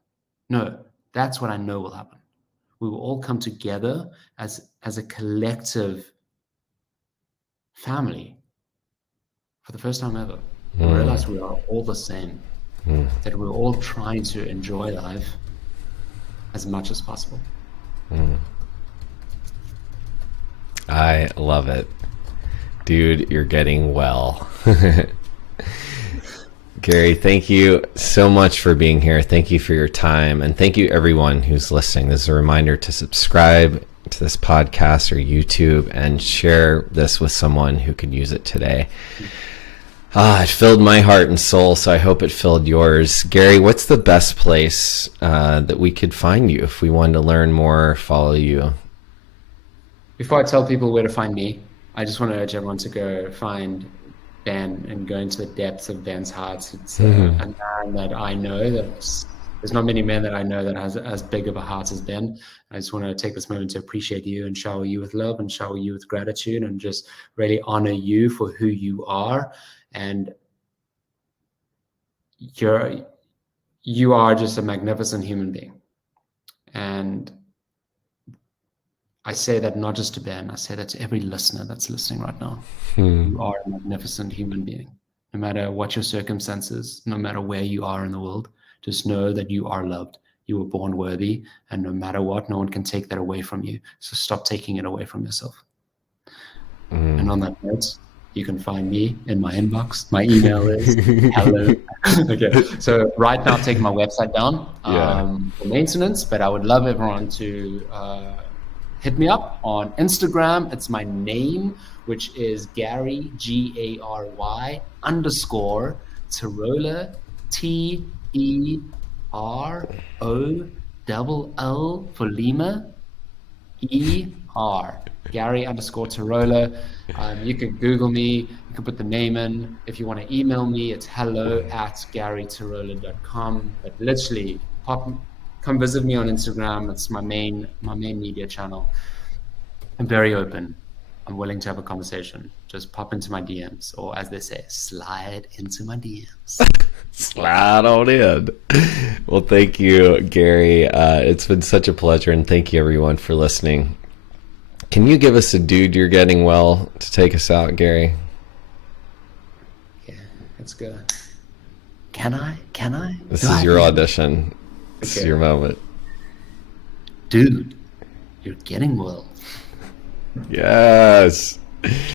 No, that's what I know will happen. We will all come together as a collective family for the first time ever. We realize we are all the same, that we're all trying to enjoy life as much as possible. I love it. Dude, you're getting well. Gary, thank you so much for being here. Thank you for your time. And thank you everyone who's listening. This is a reminder to subscribe to this podcast or YouTube and share this with someone who could use it today. It filled my heart and soul, so I hope it filled yours. Gary, what's the best place that we could find you if we wanted to learn more, follow you? Before I tell people where to find me, I just want to urge everyone to go find Ben and go into the depths of Ben's heart. It's a man that I know there's not many men that I know that has as big of a heart as Ben. I just want to take this moment to appreciate you and shower you with love and shower you with gratitude and just really honor you for who you are. And you are just a magnificent human being. And I say that not just to Ben, I say that to every listener that's listening right now. You are a magnificent human being. No matter what your circumstances, no matter where you are in the world, just know that you are loved. You were born worthy, and no matter what, no one can take that away from you. So stop taking it away from yourself. And on that note, you can find me in my inbox. My email is hello. Okay, so right now I'm taking my website down for maintenance, but I would love everyone to hit me up on Instagram. It's my name, which is Gary, Gary _Tiroler, TEROLL for Lima, ER. Gary _Tiroler. You can Google me. You can put the name in. If you want to email me, it's hello@garytiroler.com. But literally, come visit me on Instagram. It's my main media channel. I'm very open. I'm willing to have a conversation. Just pop into my DMs, or as they say, slide into my DMs. Slide on in. Well, thank you, Gary. It's been such a pleasure, and thank you everyone for listening. Can you give us a dude you're getting well to take us out, Gary? Yeah, let's go. Can I? This is your audition. This is your moment. Dude, you're getting well. Yes.